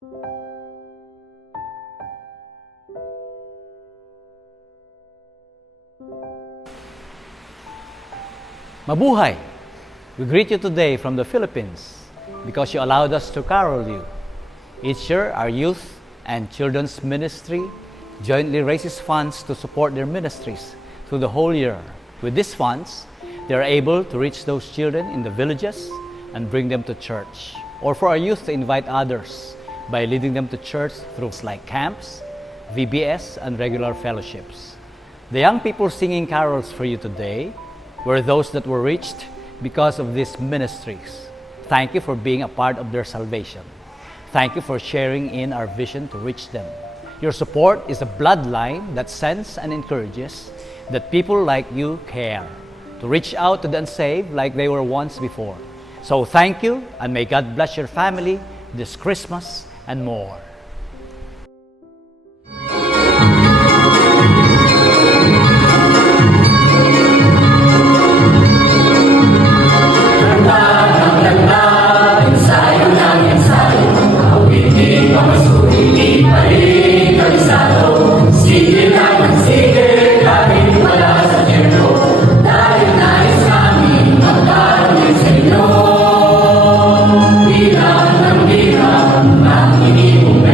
Mabuhay! We greet you today from the Philippines because you allowed us to carol you. Each year, our youth and children's ministry jointly raises funds to support their ministries through the whole year. With these funds, they are able to reach those children in the villages and bring them to church. Or for our youth to invite others by leading them to church through like camps, VBS, and regular fellowships. The young people singing carols for you today were those that were reached because of these ministries. Thank you for being a part of their salvation. Thank you for sharing in our vision to reach them. Your support is a bloodline that sends and encourages that people like you care to reach out to the unsaved like they were once before. So thank you, and may God bless your family this Christmas and more. Bilang ng bilang ng inibong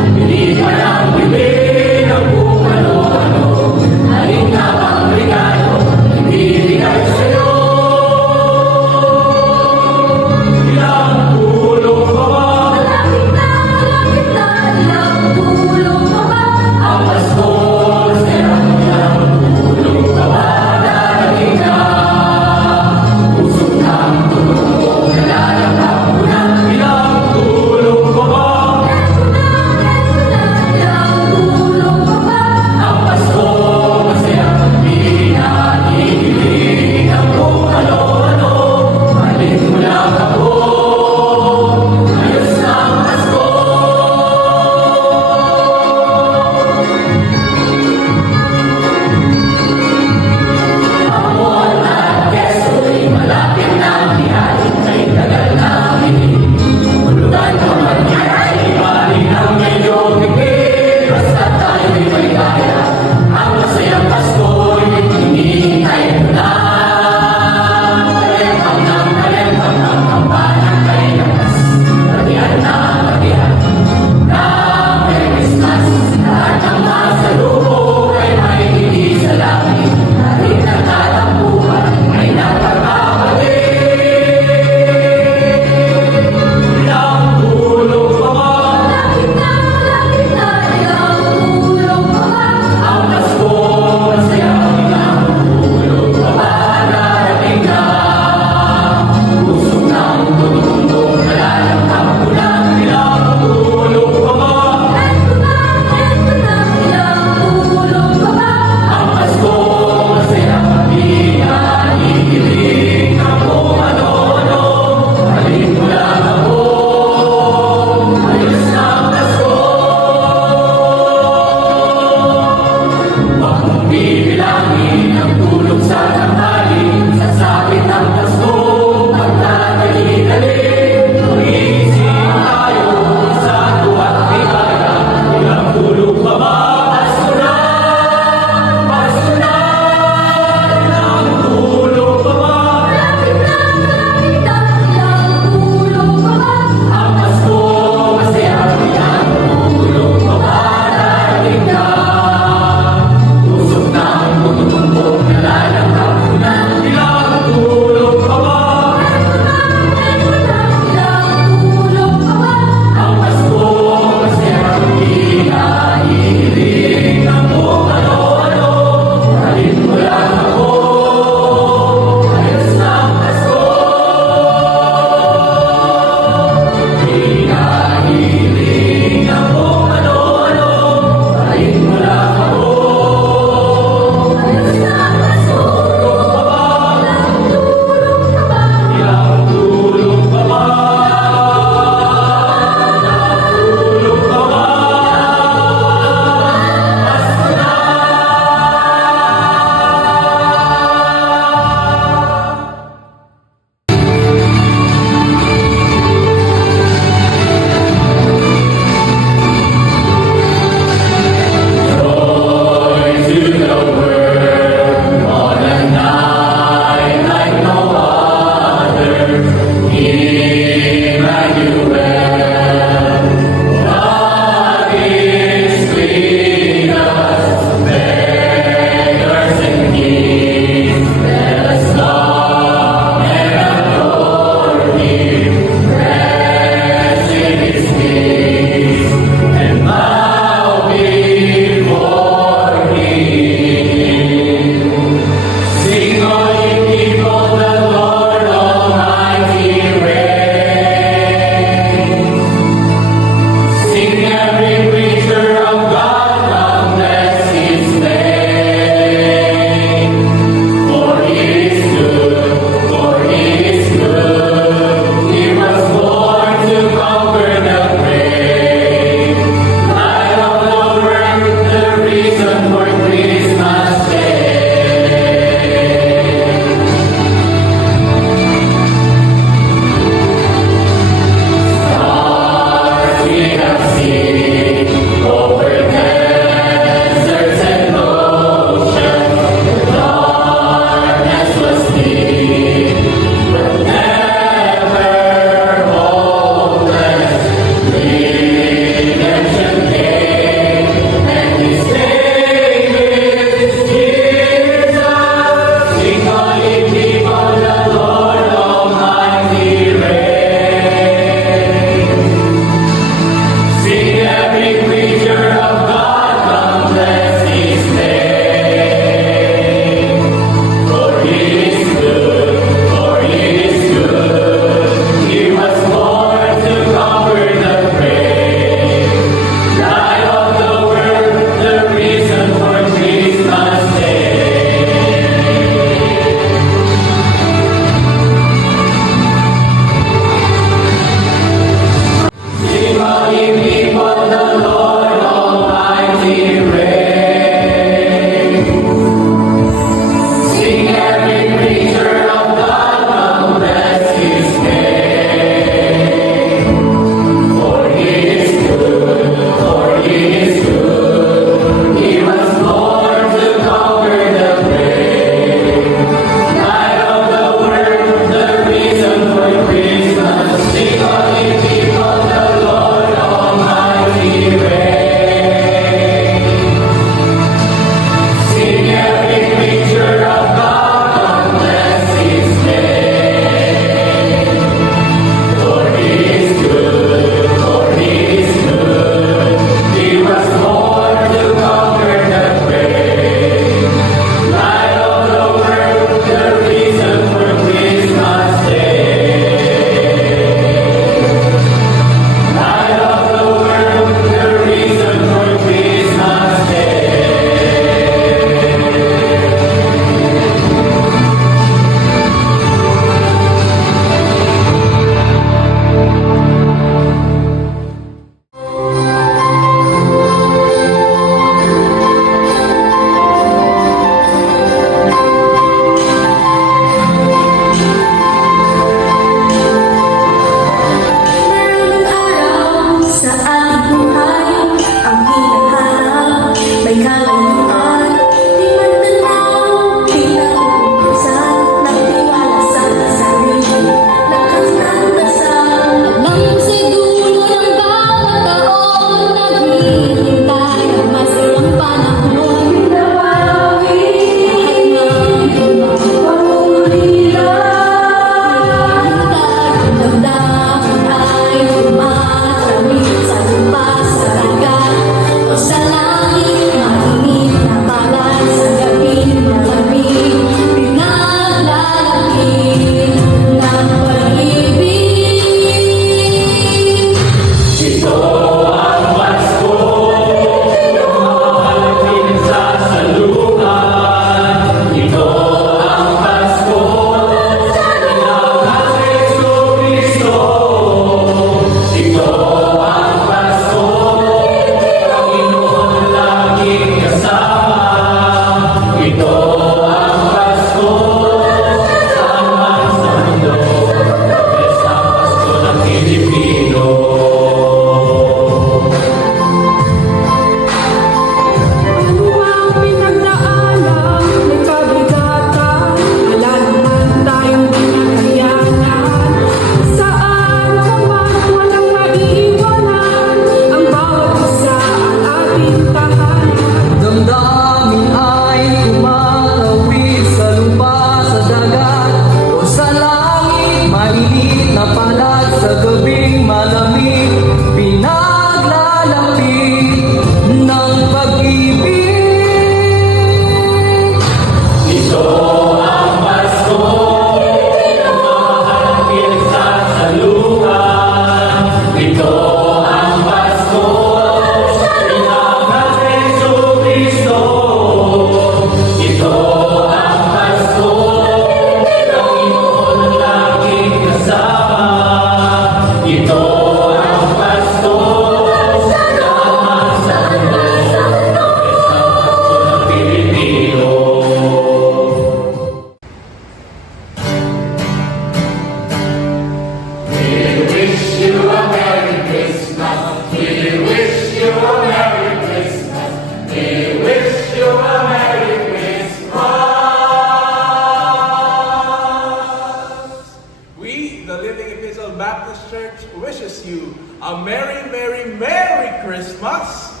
Baptist Church wishes you a Merry, Merry, Merry Christmas.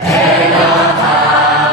And a